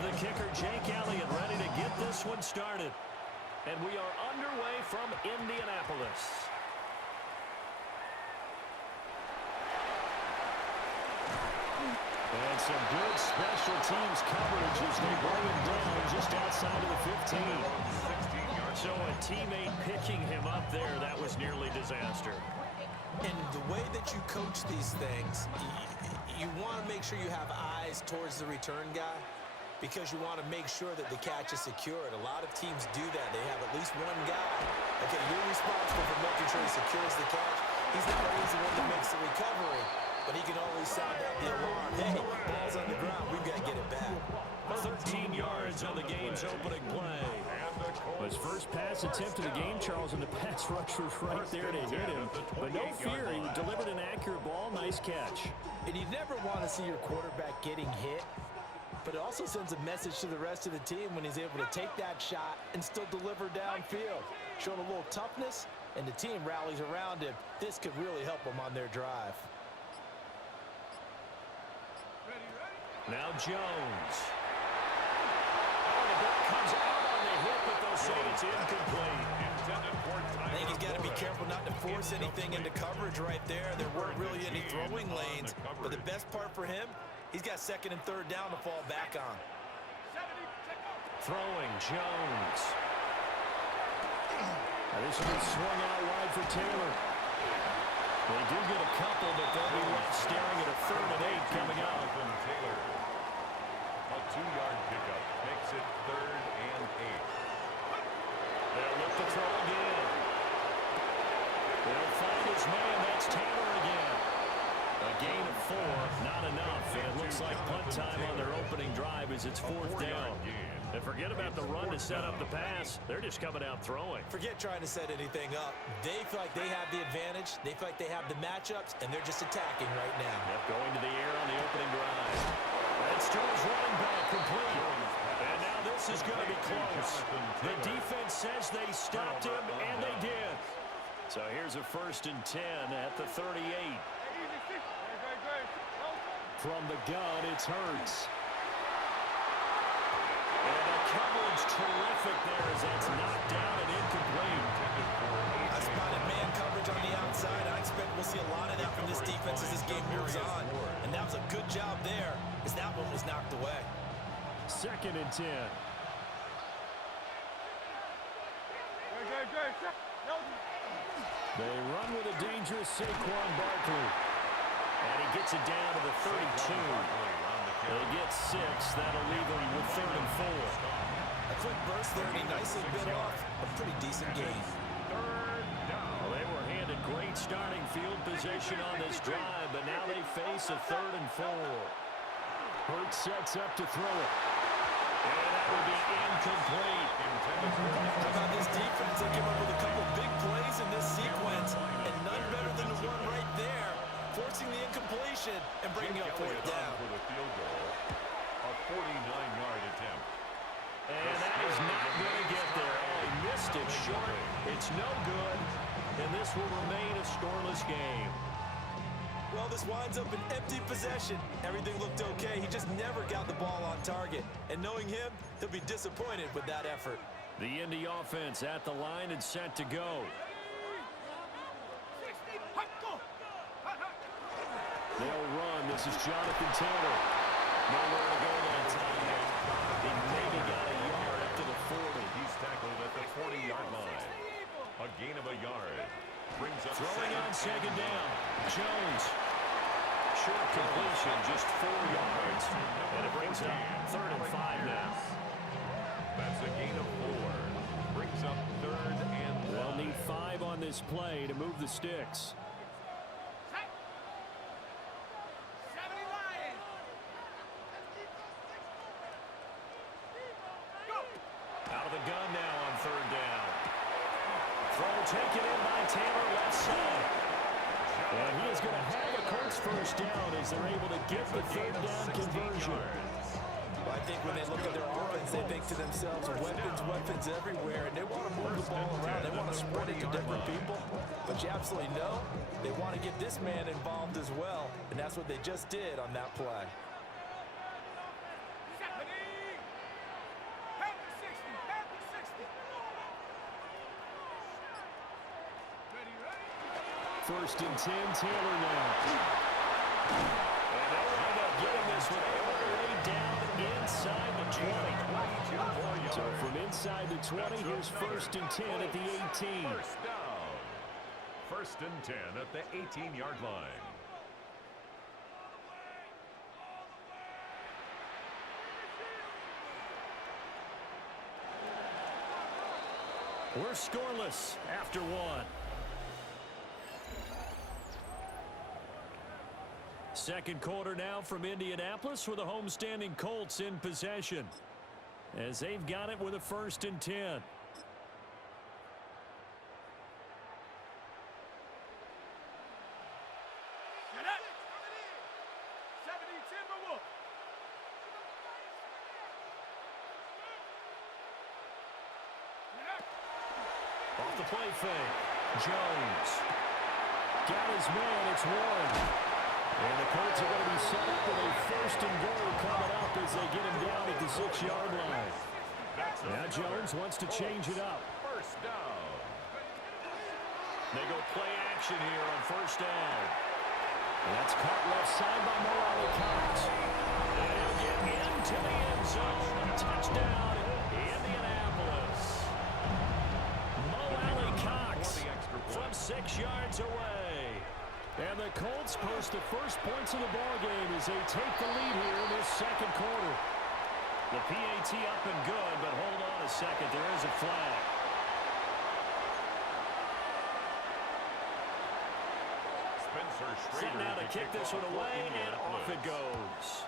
Here's the kicker, Jake Elliott, ready to get this one started. And we are underway from Indianapolis. And some good special teams coverage as they bring him down just outside of the 15. So a teammate picking him up there, that was nearly disaster. And the way that you coach these things, you want to make sure you have eyes towards the return guy because you want to make sure that the catch is secured. A lot of teams do that. They have at least one guy. Okay, you're responsible for making sure he secures the catch. He's not always the one that makes the recovery, but he can always sound out the alarm. Hey, ball's on the ground. We've got to get it back. 13 yards on the game's opening play. His first pass attempt of the game, Charles, and the pass rush was right there to hit him. But no fear, he delivered an accurate ball. Nice catch. And you never want to see your quarterback getting hit, but it also sends a message to the rest of the team when he's able to take that shot and still deliver downfield. Showing a little toughness, and the team rallies around him. This could really help them on their drive. Now Jones. Oh, the ball comes out on the hip, but they'll say it's incomplete. I think he's got to be careful not to force anything into coverage right there. There weren't really any throwing lanes, but the best part for him, he's got second and third down to fall back on. Throwing, Jones. Now this will be swung out wide for Taylor. They do get a couple, but they'll be left staring at a 3rd and 8 coming up. Taylor, a 2-yard pickup makes it 3rd and 8. They'll look to throw again. They'll find his man. That's Taylor again. A gain of 4, not enough. And it looks like punt time on their opening drive as it's 4th down. And forget about the run to set up the pass. They're just coming out throwing. Forget trying to set anything up. They feel like they have the advantage. They feel like they have the matchups, and they're just attacking right now. Yep, going to the air on the opening drive. That's to his running back, complete. And now this is going to be close. The defense says they stopped him, and they did. So here's a 1st and 10 at the 38. From the gun, it's Hurts. And the coverage terrific there as that's knocked down and incomplete. I spotted man coverage on the outside. I expect we'll see a lot of that from this defense as this game moves on. And that was a good job there as that one was knocked away. 2nd and 10. They run with a dangerous Saquon Barkley. And he gets it down to the 32. They get 6. That'll leave them with 3rd and 4. A quick burst there, and he nicely bit off a pretty decent gain. Well, they were handed great starting field position on this drive, but now they face a 3rd and 4. Hurts sets up to throw it. And that will be incomplete. How about this defense? They came up with a couple big plays in this sequence, and none better than the one right there, forcing the incompletion and bringing up 4th down. For the field goal, a 49-yard attempt. And that is not going to get there. Oh, he missed it short. It's no good, and this will remain a scoreless game. Well, this winds up an empty possession. Everything looked okay. He just never got the ball on target. And knowing him, he'll be disappointed with that effort. The Indy offense at the line and set to go. They'll run. This is Jonathan Taylor. Nowhere to go that time. He maybe got a yard up to the 40. He's tackled at the 40-yard line. A gain of a yard. Brings up throwing on 2nd down. Jones. Short completion, just 4 yards. And it brings up 3rd and 5 now. That's a gain of 4. Brings up 3rd and 1. They'll need 5 on this play to move the sticks. Out of the gun now on 3rd down. Throw taken in by Taylor, left side. And he is going to have a Colts 1st down as they're able to get the 3rd down conversion. Well, I think when they look at their offense, they think to themselves, weapons everywhere, and they want to move the ball around. They want to spread it to different people. But you absolutely know they want to get this man involved as well, and that's what they just did on that play. first and 10. Taylor now. And they'll wind up getting this one all the way down inside the 20. So from inside the 20, here's first and 10 at the 18. First down. First and 10 at the 18-yard line. We're scoreless after one. Second quarter now from Indianapolis with the homestanding Colts in possession, as they've got it with a first and 10. Off the play fake. Jones. Got his man. It's Warren. And the Colts are going to be set up with a first and goal coming up as they get him down at the 6-yard line. Now Jones wants to change it up. First down. They go play action here on first down. And that's caught left side by Morale Cox. And he'll get into the end zone. Touchdown, Indianapolis. Morale Cox from 6 yards away. And the Colts post the first points of the ballgame as they take the lead here in this second quarter. The PAT up and good, but hold on a second. There is a flag. Set now to kick this one away, and off it goes.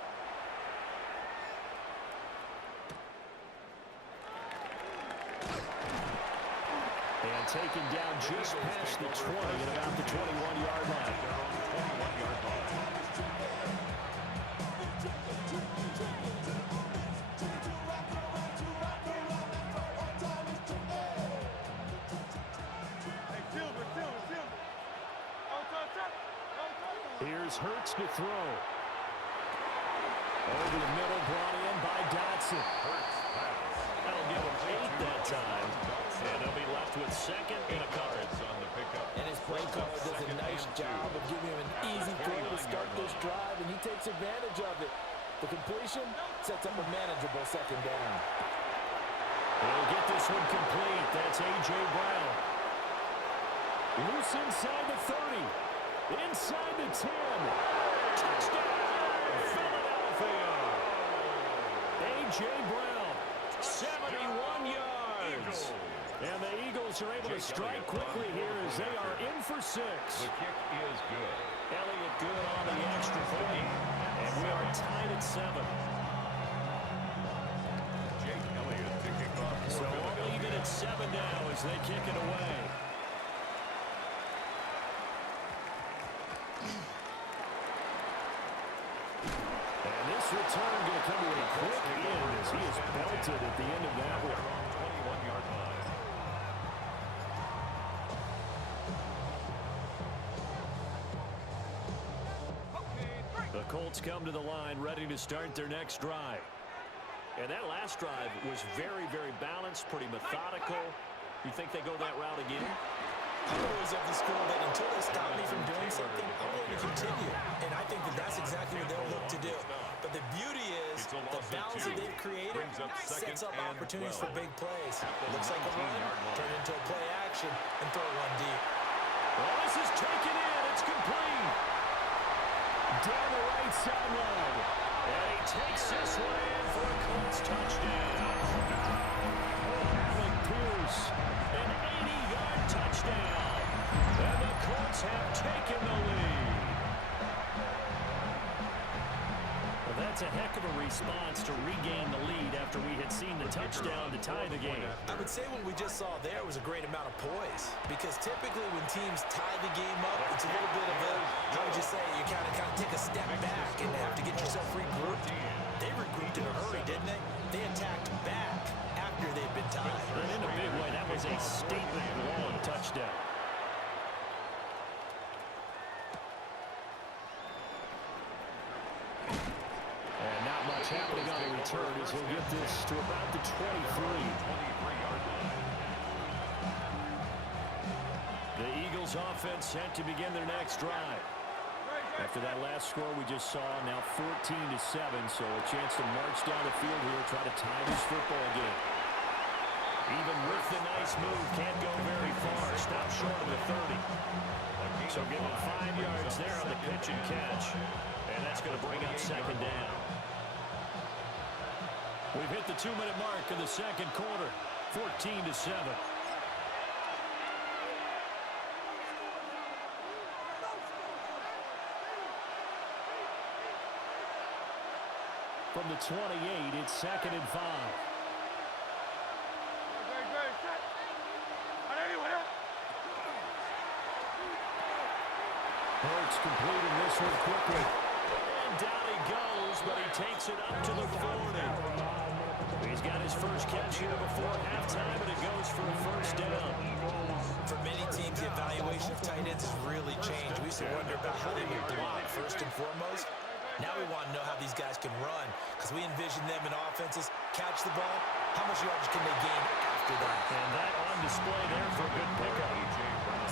And taken down just past the 20 at about the 21-yard line. Here's Hurts to throw. Over the middle, brought in by Dotson. That'll give him 8 that time. And they'll be left with second and a couple. And his play caller does a nice job of giving him an easy throw to start this drive, and he takes advantage of it. The completion sets up a manageable second down. They'll get this one complete. That's A.J. Brown. Loose inside the 30. Inside the 10. Touchdown, Philadelphia. A.J. Brown, 71 yards. And the Eagles are able to strike quickly here as they are in for 6. The kick is good. Elliott good on the extra point. And we are tied at 7. Jake Elliott to kick off. So all even at 7 now as they kick it away. And this return going to come to a quick end as he is belted at the end of that one. 21-yard line. The Colts come to the line ready to start their next drive. And that last drive was very, very balanced, pretty methodical. You think they go that route again? I'm always of the school that until they stop me from doing something, I'm going to continue. And I think that that's exactly what they'll look to do. But the beauty is the balance that they've created sets up opportunities for big plays. Looks like a run, turn into a play action, and throw one deep. Well, this is taken in. It's complete. Down the right sideline. And he takes this one in for a Colts touchdown. Alec Pierce, an 80-yard touchdown. And the Colts have taken the lead. Well, that's a heck of a response to regain the lead after we had seen the touchdown to tie the game. I would say what we just saw there was a great amount of poise, because typically when teams tie the game up, it's a little bit of a, how would you say, you kind of take a step back and have to get yourself regrouped. They regrouped in a hurry, didn't they? They attacked back after they'd been tied. And in a big way, that was a statement-long touchdown. And not much happening on the return as he'll get this to about the 23. The Eagles his offense set to begin their next drive. After that last score we just saw, now 14-7, so a chance to march down the field here, try to tie this football game. Even with the nice move, can't go very far. Stop short of the 30. So give him 5 yards there on the pitch and catch. And that's going to bring up second down. We've hit the 2-minute mark in the second quarter. 14-7. From the 28, it's 2nd and 5. Hurts completing this one quickly. And down he goes, but he takes it up to the 40. He's got his first catch here before halftime, and it goes for a first down. For many teams, the evaluation of tight ends has really changed. We used to wonder about how they would block first and foremost. Now we want to know how these guys can run, because we envision them in offenses catch the ball. How much yardage can they gain after that? And that on display there for a good pickup.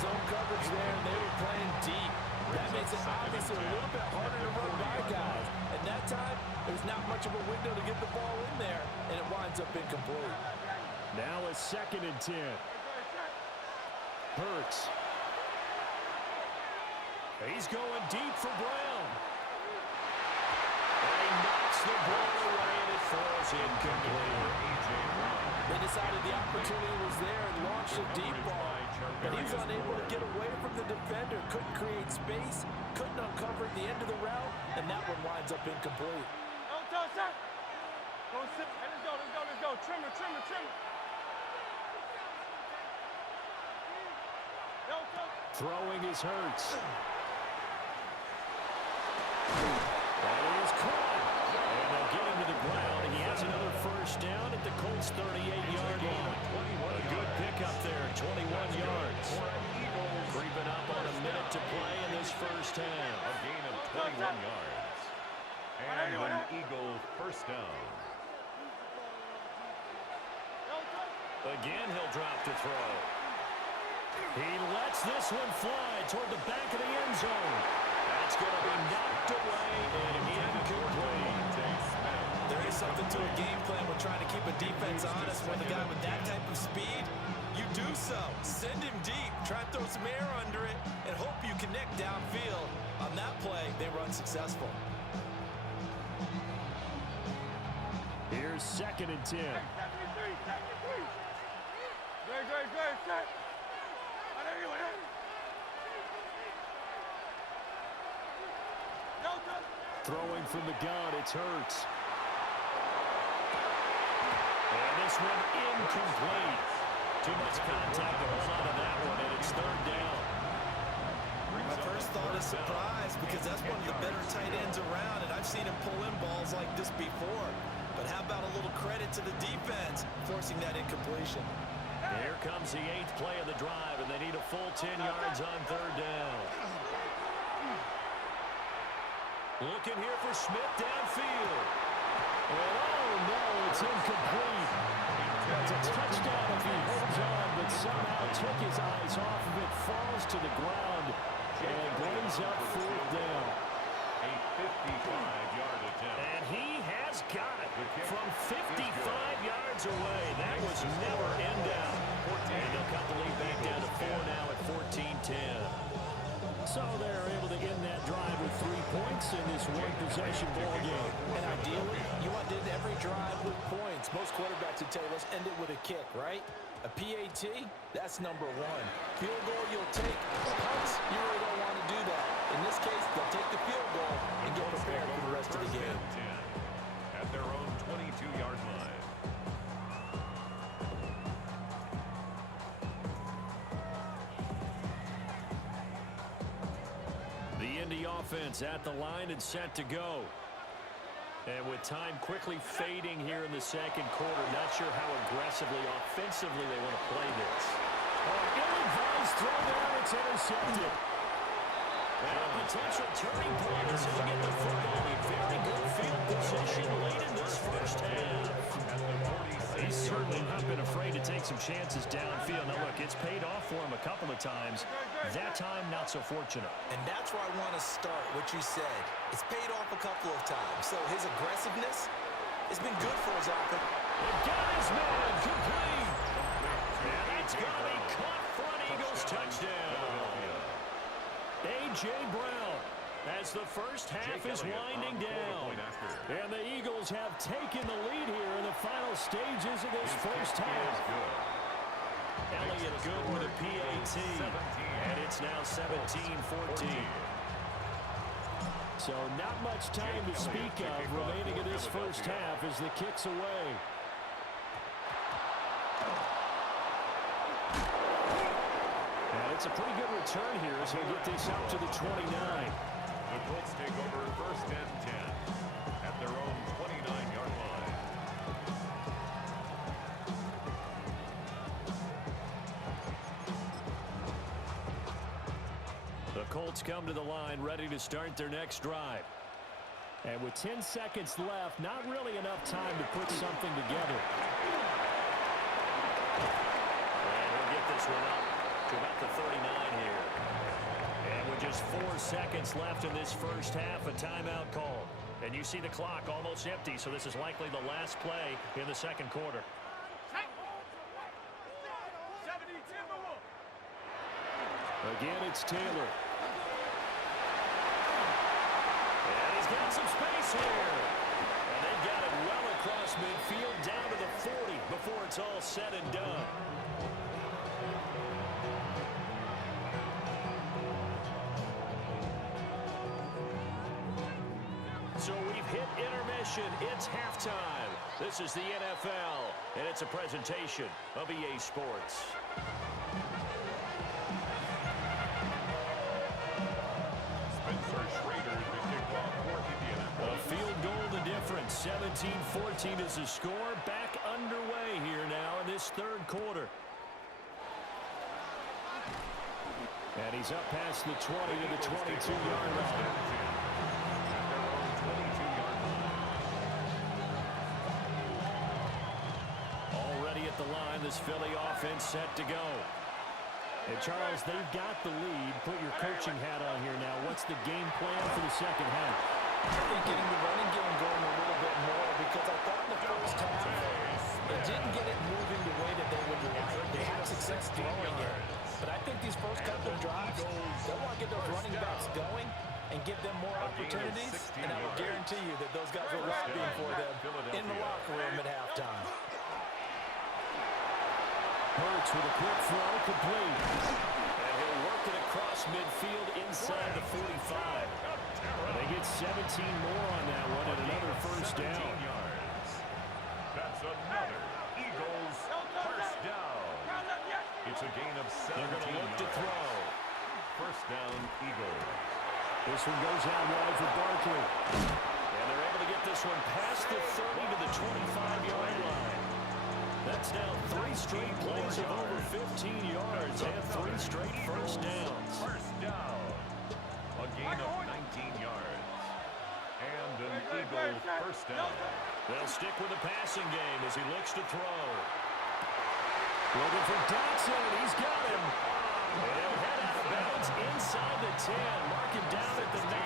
Zone coverage there, and they were playing deep. That makes it obviously a little bit harder to run by guys. And that time, there's not much of a window to get the ball in there, and it winds up incomplete. Now a 2nd and 10. Hurts. He's going deep for Brown. And he knocks the ball away, and it falls incomplete. They decided the opportunity was there and launched a deep ball. But he was unable to get away from the defender, couldn't create space, couldn't uncover the end of the route, and that one winds up incomplete. Don't touch that. Go sit. Hey, let's go. Trimmer. Throwing is Hurts. That is caught. And they'll get him to the ground. He has another first down at the Colts' 38-yard line. A good pickup there, 21 yards. Creeping up on a minute to play in this first half. A gain of 21 yards. And an Eagle first down. Again, he'll drop to throw. He lets this one fly toward the back of the end zone. That's going to be knocked away and incomplete. There is something to a game plan when trying to keep a defense honest. When the guy with that type of speed, you do so. Send him deep, try and throw some air under it, and hope you connect downfield. On that play, they were unsuccessful. Here's 2nd and 10. Good. Set. Throwing from the gun, it's Hurts. And this one incomplete. Too much contact to hold on to that one, and it's 3rd down. My first thought is surprise, because that's one of the better tight ends around, and I've seen him pull in balls like this before. But how about a little credit to the defense forcing that incompletion? Here comes the 8th play of the drive, and they need a full 10 yards on 3rd down. Looking here for Smith downfield. And oh no, it's incomplete. It's a touchdown if he holds on, but somehow took his eyes off of it, falls to the ground, and brings up 4th down. A 55-yard attempt. And he has got it from 55 yards away. That was never in doubt. And they'll cut the lead back down to 4 now at 14-10. So they're able to end that drive with 3 points in this one-possession ball game. And ideally, you want to end every drive with points. Most quarterbacks would tell you, let's end it with a kick, right? A PAT, that's number 1. Field goal you'll take. Punts, you really don't want to do that. In this case, they'll take the field goal and get prepared for the rest of the game. At their own 22-yard line. The Indy offense at the line and set to go. And with time quickly fading here in the second quarter, not sure how aggressively, offensively they want to play this. Ill-advised throw there, it's intercepted. And a potential turning point as he'll get the football in very good field position late in this first half. He's certainly not been afraid to take some chances downfield. Now, look, it's paid off for him a couple of times. That time, not so fortunate. And that's where I want to start, what you said. It's paid off a couple of times. So his aggressiveness has been good for his offense. It got his man complete. And it's going to be caught front Eagles touchdown. A.J. Brown as the first half is winding down. And the Eagles have taken the lead here in the final stages of this first half. Elliott good with a PAT. And it's now 17-14. So not much time to speak of remaining in this first half as the kick's away. And it's a pretty good return here as we get this up to the 29. The Colts take over first and 10 at their own 29-yard line. The Colts come to the line ready to start their next drive. And with 10 seconds left, not really enough time to put something together. And we'll get this one up to about the 39 here. And with just 4 seconds left in this first half, a timeout call. And you see the clock almost empty, so this is likely the last play in the second quarter. Again, it's Taylor. And he's got some space here. And they've got it well across midfield down to the 40 before it's all said and done. So we've hit intermission. It's halftime. This is the NFL, and it's a presentation of EA Sports. A field goal the difference. 17-14 is the score. Back underway here now in this third quarter. And he's up past the 20 to the 22-yard line. Already at the line, this Philly offense set to go. And Charles, they've got the lead. Put your coaching hat on here now. What's the game plan for the second half? I think getting the running game going a little bit more, because I thought in the first half they didn't get it moving the way that they would like. They had success throwing it. But I think these first couple of drives, they want to get those running backs going and give them more opportunities. And I will guarantee you that those guys are lobbying for them in the locker room at halftime. Hurts with a quick throw, complete. And he'll work it across midfield inside the 45. And they get 17 more on that one and another first down. That's another Eagles first down. It's a gain of 17 They're going to look to throw. First down, Eagles. This one goes out wide for Barkley. And they're able to get this one past the 30 to the 25-yard line. That's now 3 straight plays of over 15 yards and 3 straight first downs. First down. A gain of 19 yards. And an Eagles first down. They'll stick with the passing game as he looks to throw. Looking for Dotson. He's got him. And he'll head out of bounds inside the 10. Mark him down at the 9.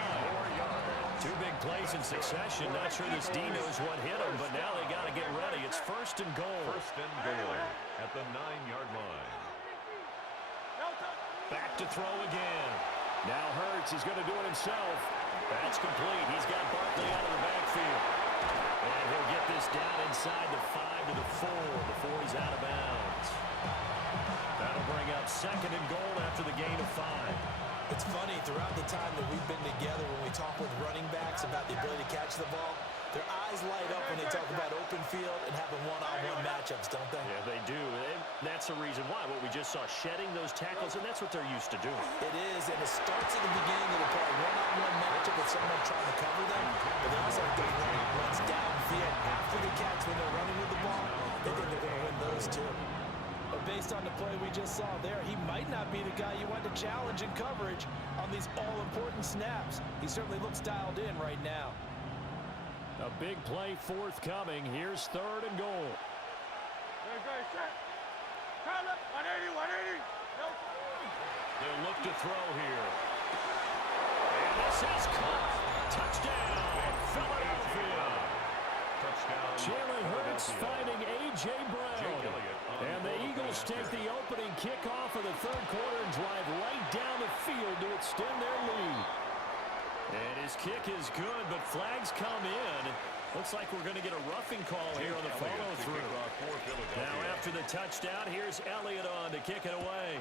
2 big plays in succession. Not sure this D knows what hit him, but now they got to get ready. It's first and goal. First and goal at the 9-yard line. Back to throw again. Now Hurts is going to do it himself. That's complete. He's got Barkley out of the backfield. And he'll get this down inside the 5 to the 4 before he's out of bounds. That'll bring up second and goal after the gain of 5. It's funny, throughout the time that we've been together, when we talk with running backs about the ability to catch the ball, their eyes light up when they talk about open field and having one-on-one matchups, don't they? Yeah, they do. And that's the reason why. What we just saw, shedding those tackles, and that's what they're used to doing. It is, and it starts at the beginning of the play. One-on-one matchup with someone trying to cover them, but they also have those running runs downfield after the catch when they're running with the ball. They think they're going to win those too. But based on the play we just saw there, he might not be the guy you want to challenge in coverage on these all-important snaps. He certainly looks dialed in right now. A big play forthcoming. Here's third and goal. They'll look to throw here. And this is caught. Touchdown, Philadelphia. Jalen Hurts finding A.J. Brown. And the Eagles take the opening kickoff of the third quarter and drive right down the field to extend their lead. And his kick is good, but flags come in. Looks like we're going to get a roughing call here on the follow-through. Now after the touchdown, here's Elliott on to kick it away.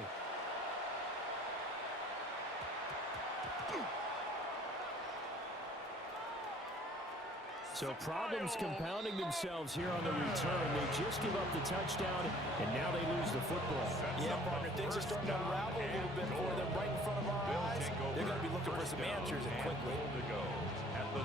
So problems compounding themselves here on the return. They just give up the touchdown, and now they lose the football. Yeah, partner, things are starting to unravel a little bit for them right in front of our eyes. They're going to be looking for some answers and quickly. At the